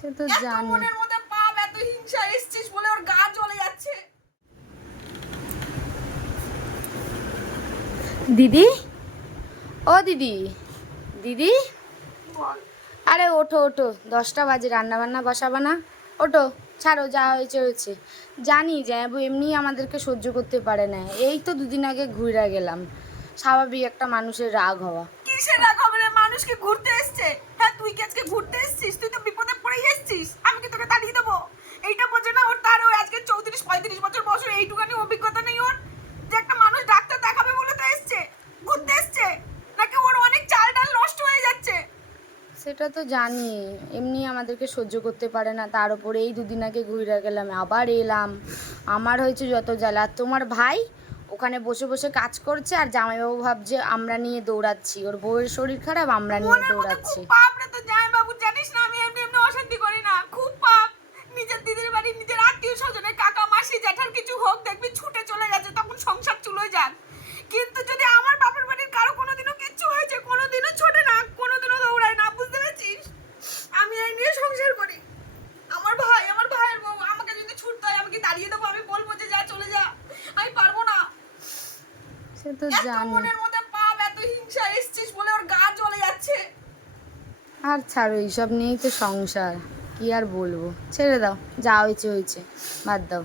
সে তো জানি। মনের মধ্যে পাপ, এত হিংসা এসছিস বলে ওর গা জ্বলে যাচ্ছে। দিদি, ও দিদি, দিদি, আরে ওঠো ওঠো, 10টা বাজে, রান্না বান্না বসাবা না? ওঠো, ছাড়ো, যা হয়েছে হয়েছে। জানি জামাইবাবু এমনি আমাদেরকে সহ্য করতে পারে না, এই তো দুদিন আগে ঘুরে গেলাম, স্বাভাবিক একটা মানুষের রাগ হওয়া। কিসের রাগ হবে রে? মানুষ কি ঘুরতে এসছে? হ্যাঁ, তুই কি আজকে ঘুরতে এসছিস? তুই তো বিপদে পড়েই এসছিস, আমি কি তোকে তাড়িয়ে দেবো? এইটা বোঝে না ওর, তার ওই আজকে 34-35 বছর বয়স, এইটুখানি অভিজ্ঞতা নেই ওর যে একটা মানুষ ডাক্তার দেখাবে বলে তো এসছে, ঘুরতে এসছে, নাকি ওর অনেক চাল ডাল নষ্ট হয়ে যাচ্ছে? সেটা তো জানি, এমনি আমাদেরকে সহ্য করতে পারে না, তার উপরে এই দুদিন আগে ঘুরে গেলাম, আবার এলাম, আমার হয়েছে যত জ্বালা। আর তোমার ভাই ওখানে বসে বসে কাজ করছে, আর জামাইবাবু ভাবছে আমরা নিয়ে দৌড়াচ্ছি, ওর বউয়ের শরীর খারাপ, আমরা নিয়ে মনের মধ্যে দৌড়াচ্ছি। খুব পাপ রে তো জামাইবাবু, জানিস না আমি এমনি এমনি অশান্তি করি না, খুব পাপ। নিজের দিদির বাড়ি, নিজের আত্মীয় স্বজনের কাকা মাসি জ্যাঠার কিছু হোক, দেখবি ছুটে চলে গেছে, তখন সংসার চুলোয় যাক। কিন্তু যদি আমার বাপের বাড়ির কারো কোনোদিনও কিচ্ছু হয়েছে, কোনোদিনও ছোটে না, কোনোদিনও দৌড়ায় না, বুঝতে পেরেছিস? আমি এই নিয়ে সংসার করি। আমার ভাই, আমার ভাইয়ের বউ আমাকে যদি ছুটতে হয়, আমি কি দাঁড়িয়ে দেবো? আমি বলবো যে যা চলে যা? আমি পারবো না। সে তো এত জানি। মনের মধ্যে পাপ, এত হিংসা এসছিস বলে ওর গা জ্বলে যাচ্ছে। আর ছাড়ো, এইসব নিয়েই তো সংসার, কি আর বলবো, ছেড়ে দাও, যা হয়েছে হয়েছে, বাদ দাও।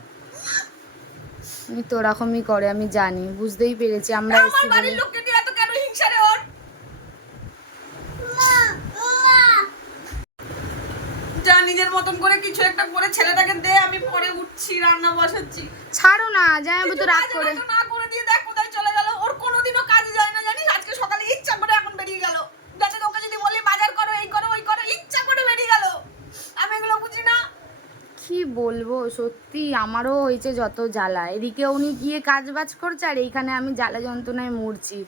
আমি তো ওরকমই করে, আমি জানি, বুঝতেই পেরেছি আমরা আমার এসছি বলে। বাড়ির লোককে নিয়ে এত কেন হিংসা রে ওর? যা নিজের মতন করে কিছু একটা করে ছেলেটাকে দে, আমি পরে উঠছি, রান্না বসাচ্ছি। ছাড়ো না, জামাইবাবু তো রাগ করে। না করে দিয়ে দেখ কোথায় চলে গেল। ওর কোনোদিনও কাজে যায় না, জানিস? আজকে সকালে ইচ্ছা করে এখন বেরিয়ে গেল, যাতে তোকে যদি বলি বাজার করো, এই করো, ওই করো, ইচ্ছা করে বেরিয়ে গেল। আমি এগুলো বুঝি না। কি বলবো, সত্যি আমারও হয়েছে যত জ্বালা, এদিকে উনি গিয়ে কাজ বাজ করছে, আর এইখানে আমি জ্বালা যন্ত্রণায় মরছি।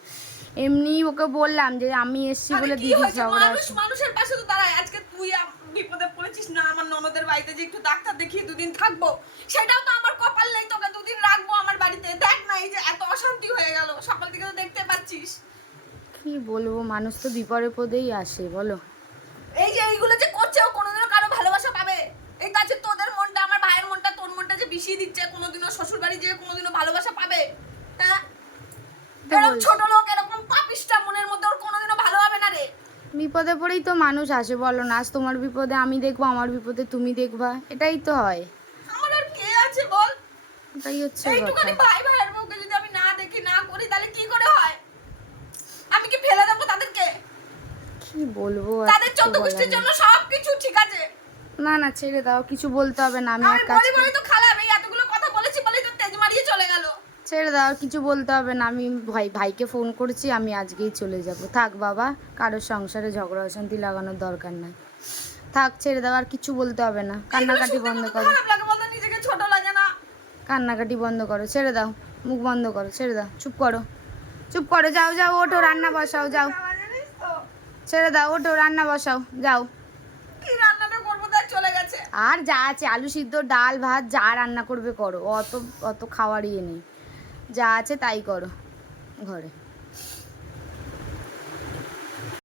এমনি ওকে বললাম যে আমি এসছি আরে বলে কি দিদি হয়েছে? ঝগড়া। মানুষ মানুষের পাশে তো দাঁড়ায়। আজকে তুই বিপদে পড়েছিস না, আমার ননদের বাড়িতে যে একটু ডাক্তার দেখিয়ে দুদিন থাকবো, সেটাও তো আমার কপাল নেই, তোকে দুদিন রাখবো আমার বাড়িতে। দেখ না, এই যে এত অশান্তি হয়ে গেল, সকাল থেকে তো দেখতে পাচ্ছিস। কি বলবো, মানুষ তো বিপদে পদেই আসে, বলো। এই যে এইগুলো যে করছে, ও কোনোদিনও কারো ভালোবাসা পাবে? এই কাছে তোদের মনটা, আমার ভাইয়ের মনটা, তোর মনটা যে বিষিয়ে দিচ্ছে, কোনোদিনও শ্বশুর বাড়ি যে কোনোদিনও ভালোবাসা পাবে? হ্যাঁ, এরকম ছোট লোক, এরকম পাপিষ্টা মনের মধ্যে ওর কোনোদিনও ভালো হবে না রে। বিপদে পড়েই তো মানুষ আসে, বলো না, আজ তোমার বিপদে আমি দেখবো, আমার বিপদে তুমি দেখবা, এটাই তো হয়। আমার আর কে আছে বল? এটাই হচ্ছে কথা। এইটুখানি ভাই ভাইয়ের বউকে যদি আমি না দেখি, না করি, তাহলে কি করে হয়? আমি কি ফেলে দেবো তাদেরকে? কি বলবো, আর তাদের কিছু 14 বলার গোষ্ঠীর নেই। জন্য সবকিছু ঠিক আছে। না না, ছেড়ে দাও, কিছু বলতে হবে না, আমি আমি এক কাজ বলি করি। বলি তো খারাপ, এই এতগুলো কথা বলেছি বলেই তো তেজ মারিয়ে চলে গেল। ছেড়ে দাও, আর কিছু বলতে হবে না, আমি ভাইকে ফোন করছি, আমি আজকেই চলে যাব। থাক বাবা, কারোর সংসারে ঝগড়া অশান্তি লাগানোর দরকার নাই, থাক, ছেড়ে দাও, আর কিছু বলতে হবে না, কান্নাকাটি বন্ধ করো, খারাপ লাগে বলতে, নিজেকে ছোট লাগে না? কান্নাকাটি বন্ধ করো, ছেড়ে দাও, মুখ বন্ধ করো, ছেড়ে দাও, চুপ করো, চুপ করো, যাও যাও, ওঠো, রান্না বসাও, যাও, জানিস তো ছেড়ে দাও, ওঠো, রান্না বসাও, যাও। কি রান্নাটা করবো, তাই চলে গেছে। আর যা আছে, আলু সিদ্ধ, ডাল ভাত, যা রান্না করবে করো, অত অত খাওয়ার ইয়ে নেই, যা আছে তাই করো ঘরে।